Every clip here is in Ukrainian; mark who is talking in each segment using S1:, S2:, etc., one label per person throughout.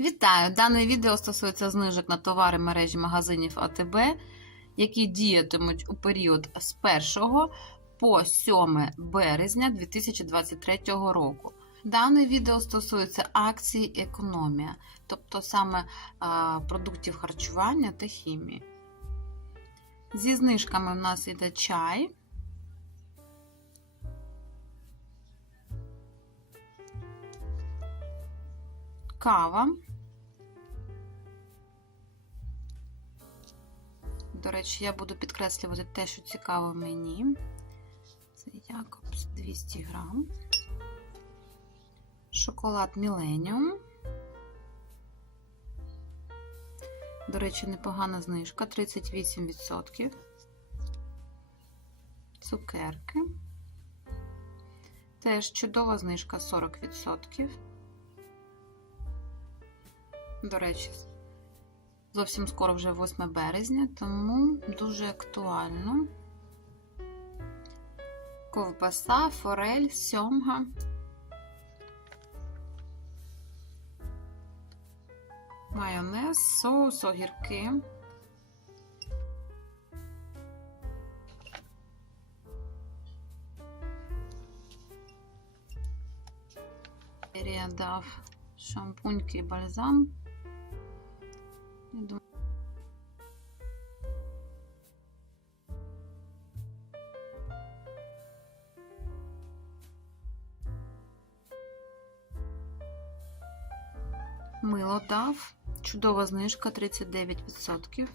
S1: Вітаю! Дане відео стосується знижок на товари мережі магазинів АТБ, які діятимуть у період з 1 по 7 березня 2023 року. Дане відео стосується акції економія, тобто саме продуктів харчування та хімії. Зі знижками у нас йде чай. Кава. До речі, я буду підкреслювати те, що цікаво мені. Це Якобс 200 грам. Шоколад Millennium. До речі, непогана знижка 38%. Цукерки. Теж чудова знижка 40%. До речі, зовсім скоро вже 8 березня, тому дуже актуально. Ковбаса, форель, сьомга. Майонез, соус, огірки. Серія дав шампуньки і бальзам. Думаю, Мило дав. Чудова знижка 39%.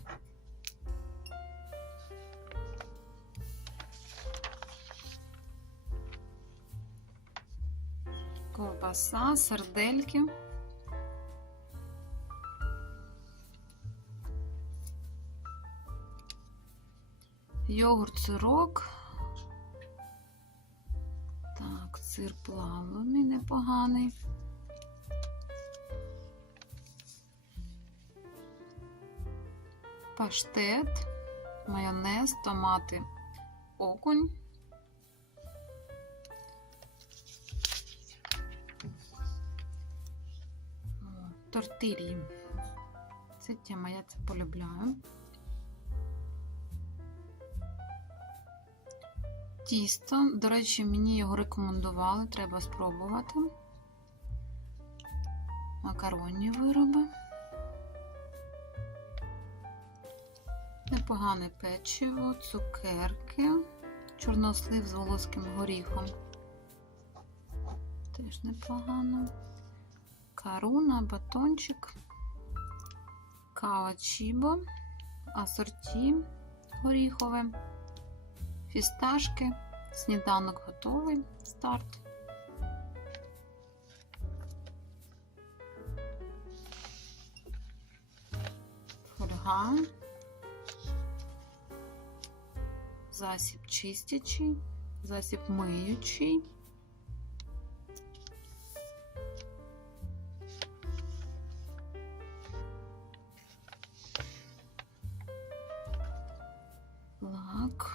S1: Ковбаса, сардельки. Йогурт, сирок. Так, сир плавлений непоганий. Паштет, майонез, томати, окунь. Тортилі. Це тема, я це полюбляю. Тісто, до речі, мені його рекомендували, треба спробувати. Макаронні вироби. Непогане печиво, цукерки, чорнослив з волоським горіхом. Теж непогано. Каруна, батончик, кава чібо, асорті горіхове, фісташки, сніданок готовий, старт. Фольга. засіб чистячий, засіб миючий.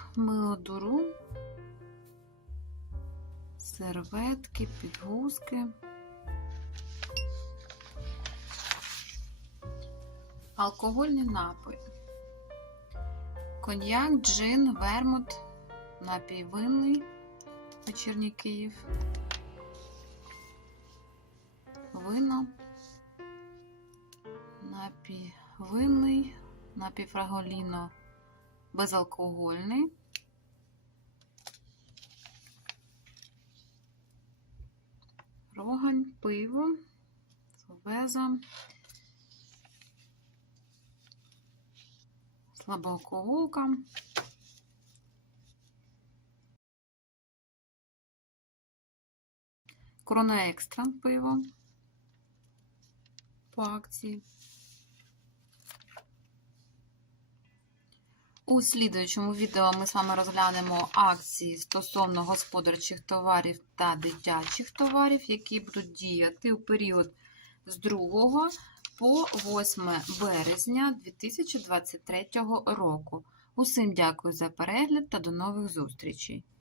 S1: Лак, мило дуру, серветки, підгузки. Алкогольні напої. Коньяк, джин, вермут, напій винний, вечірній Київ, вино, напій винний, напій фраголіно безалкогольний. Рогань, пиво, совеза. слабоалкоголка. Корона екстра пиво по акції. У слідуючому відео ми з вами розглянемо акції стосовно господарчих товарів та дитячих товарів, які будуть діяти у період з 2 по 8 березня 2023 року. Усім дякую за перегляд та до нових зустрічей!